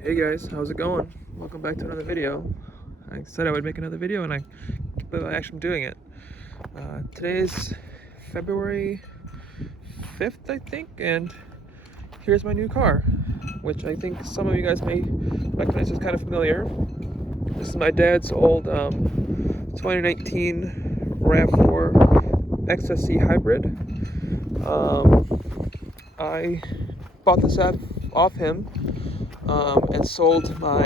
Hey guys, how's it going? Welcome back to another video. I said I would make another video and I actually am doing it. Today's February 5th, I think, and here's my new car, which I think some of you guys may recognize as kind of familiar. This is my dad's old 2019 RAV4 XSE hybrid. I bought this off him and sold my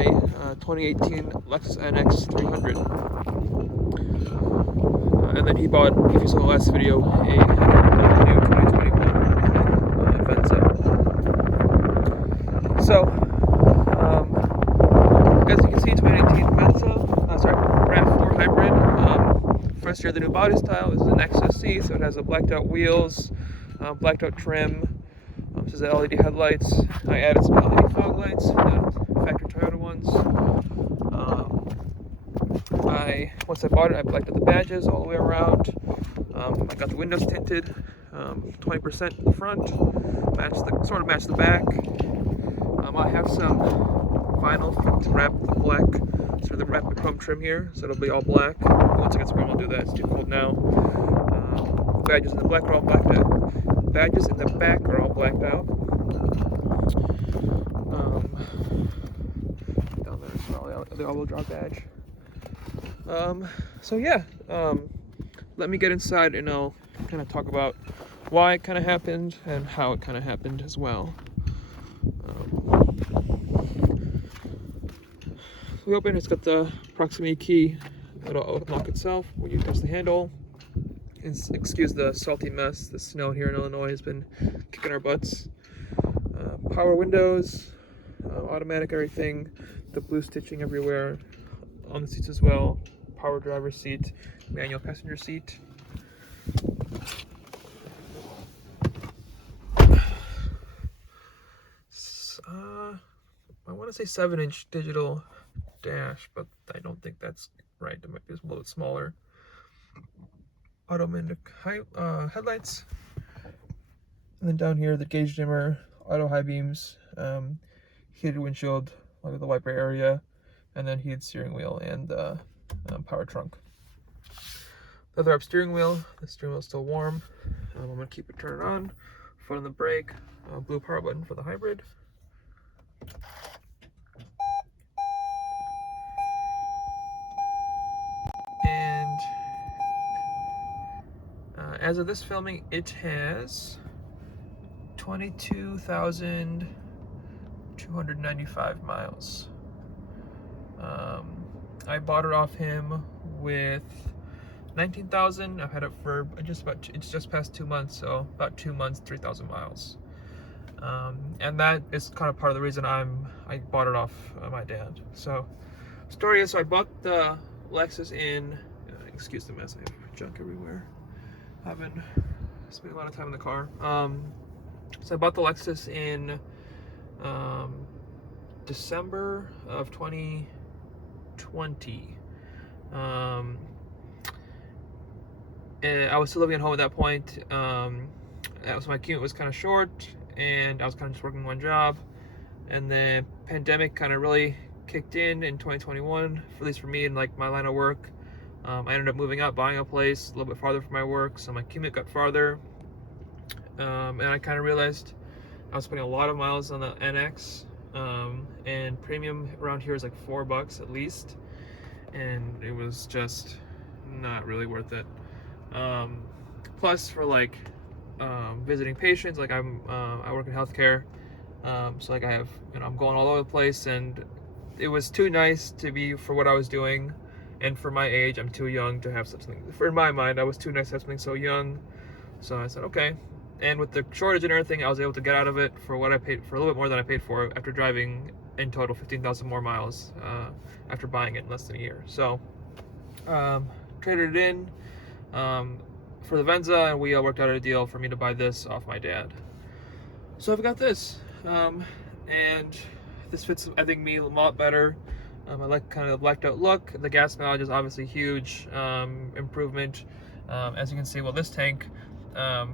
2018 Lexus NX 300. And then he bought, if you saw the last video, a new 2021 Venza. So, as you can see, 2018 RAV4 hybrid. First year of the new body style. This is an XSE, so it has a blacked out wheels, blacked out trim. This is the LED headlights. I added some LED fog lights, the factory Toyota ones. Once I bought it, I blacked out the badges all the way around. I got the windows tinted, 20% in the front, sort of match the back. I have some vinyl to wrap the black, sort of wrap the chrome trim here, so it'll be all black. Once it gets warm, I'll do that. It's too cold now. Badges in the back are all blacked out. Badges in the back are all blacked out. Down there as well, the all-wheel drive badge. So yeah, let me get inside and I'll kind of talk about why it kind of happened and how it kind of happened as well. We open, it's got the proximity key. It'll unlock itself when you touch the handle. Excuse the salty mess. The snow here in Illinois has been kicking our butts. Power windows, automatic everything, the blue stitching everywhere on the seats as well. Power driver's seat, manual passenger seat. I want to say 7-inch digital dash, but I don't think that's right. It might be a little bit smaller. Automatic headlights, and then down here the gauge dimmer, auto high beams, heated windshield, like the wiper area, and then heated steering wheel and power trunk. Leather up steering wheel. The steering wheel is still warm. I'm gonna keep it turned on. Foot on the brake. Blue power button for the hybrid. And as of this filming, it has 22,295 miles. I bought it off him with 19,000. I've had it for it's just past 2 months, so about 2 months, 3,000 miles. And that is kind of part of the reason I bought it off my dad. So, story is, so I bought the Lexus in, excuse the mess, I have junk everywhere. I've been spending a lot of time in the car. So I bought the Lexus in December of 2020. And I was still living at home at that point. So my commute was kind of short, and I was kind of just working one job. And the pandemic kind of really kicked in 2021, at least for me in like my line of work. I ended up moving out, buying a place a little bit farther from my work, so my commute got farther. And I kind of realized I was spending a lot of miles on the NX, and premium around here is like $4 at least, and it was just not really worth it. Plus, for like visiting patients, like I work in healthcare, so like I'm going all over the place, and it was too nice to be for what I was doing. And for my age, I'm too young to have something. In my mind, I was too nice to have something so young. So I said, okay. And with the shortage and everything, I was able to get out of it for what I paid for, a little bit more than I paid for, after driving in total 15,000 more miles after buying it in less than a year. So traded it in for the Venza, and we worked out a deal for me to buy this off my dad. So I've got this, and this fits, I think, me a lot better. I like kind of the blacked out look. The gas mileage is obviously huge improvement. As you can see, well, this tank, right,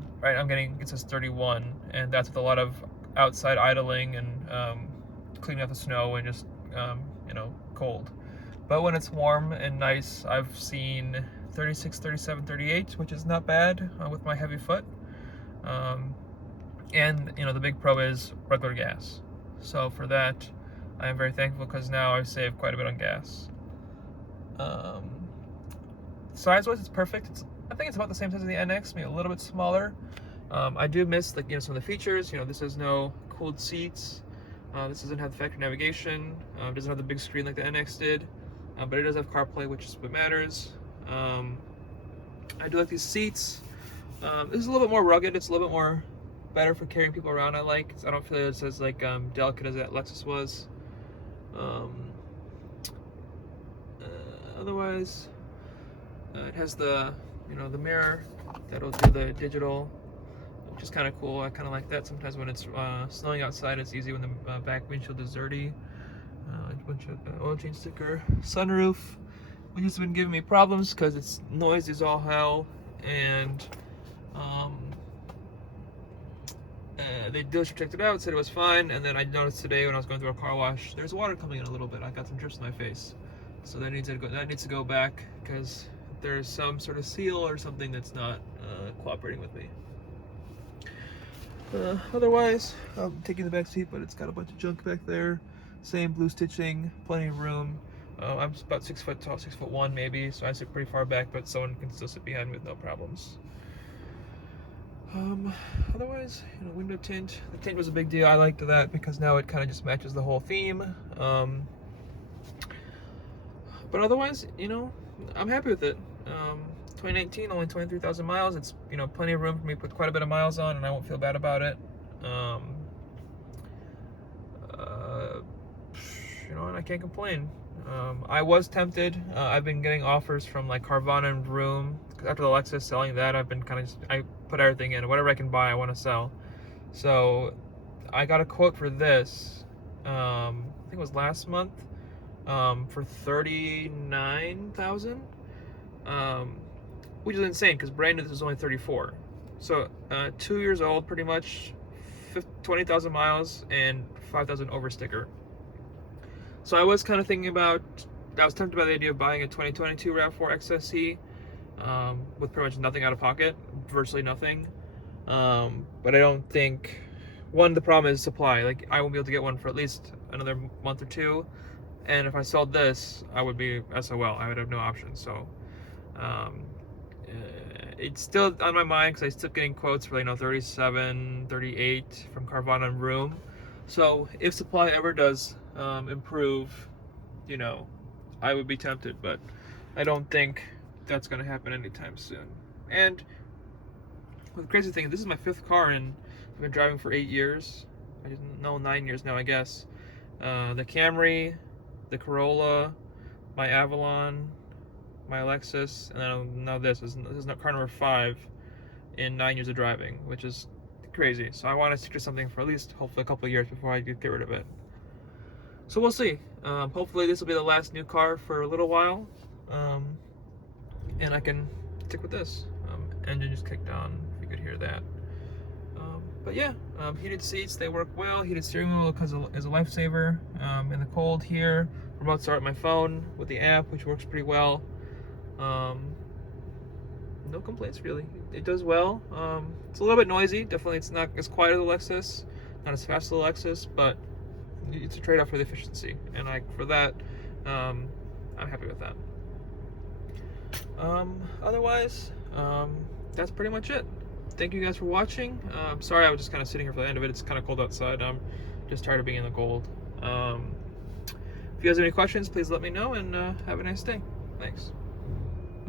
it says 31, and that's with a lot of outside idling and cleaning up the snow and just you know, cold. But when it's warm and nice, I've seen 36, 37, 38, which is not bad with my heavy foot. And you know, the big pro is regular gas. So for that, I am very thankful because now I've saved quite a bit on gas. Size-wise, it's perfect. I think it's about the same size as the NX, maybe a little bit smaller. I do miss, like, you know, some of the features. You know, this has no cooled seats. This doesn't have the factory navigation. Doesn't have the big screen like the NX did. But it does have CarPlay, which is what matters. I do like these seats. This is a little bit more rugged. It's a little bit more better for carrying people around. I don't feel it's as like delicate as that Lexus was. Otherwise, it has the, you know, the mirror that'll do the digital, which is kind of cool. I kind of like that. Sometimes when it's snowing outside, it's easy when the back windshield is dirty. Windshield oil change sticker, sunroof, which has been giving me problems because it's noisy as all hell, and they did checked it out, said it was fine, and then I noticed today when I was going through a car wash, there's water coming in a little bit. I got some drips in my face, so that needs to go back because there's some sort of seal or something that's not cooperating with me. Otherwise, I'm taking the back seat, but it's got a bunch of junk back there. Same blue stitching, plenty of room. I'm about 6 foot tall, 6'1" maybe, so I sit pretty far back, but someone can still sit behind me with no problems. Otherwise, you know, window tint. The tint was a big deal. I liked that because now it kind of just matches the whole theme. But otherwise, you know, I'm happy with it. 2019, only 23,000 miles. It's, you know, plenty of room for me to put quite a bit of miles on, and I won't feel bad about it. You know, and I can't complain. I was tempted. I've been getting offers from like Carvana and Vroom. After the Lexus selling that, I've been kind of I put everything in. Whatever I can buy, I want to sell. So I got a quote for this. I think it was last month for 39,000, which is insane because brand new this was only 34. So 2 years old, pretty much, 20,000 miles and 5,000 over sticker. So I was kind of thinking about, I was tempted by the idea of buying a 2022 RAV4 XSE with pretty much nothing out of pocket, virtually nothing. But I don't think, one, the problem is supply. Like, I won't be able to get one for at least another month or two. And if I sold this, I would be SOL. I would have no option. So it's still on my mind because I still getting quotes for, you know, 37, 38 from Carvana and Vroom. So if supply ever does improve, you know, I would be tempted, but I don't think that's going to happen anytime soon. And the crazy thing, this is my 5th car, and I've been driving for 8 years. I didn't know, 9 years now, I guess. The Camry, the Corolla, my Avalon, my Lexus, and then now this is car number 5 in 9 years of driving, which is crazy. So I want to stick to something for at least hopefully a couple of years before I get rid of it. So we'll see. Hopefully this will be the last new car for a little while, and I can stick with this. Engine just kicked on, if you could hear that. But yeah, heated seats, they work well. Heated steering wheel is a lifesaver in the cold here. Remote start my phone with the app, which works pretty well. No complaints really. It does well. It's a little bit noisy. Definitely, it's not as quiet as the Lexus, not as fast as the Lexus, but it's a trade-off for the efficiency, and for that, I'm happy with that. Otherwise, that's pretty much it. Thank you guys for watching. Sorry I was just kind of sitting here for the end of it. It's kind of cold outside. I'm just tired of being in the cold. If you guys have any questions, please let me know, and have a nice day. Thanks.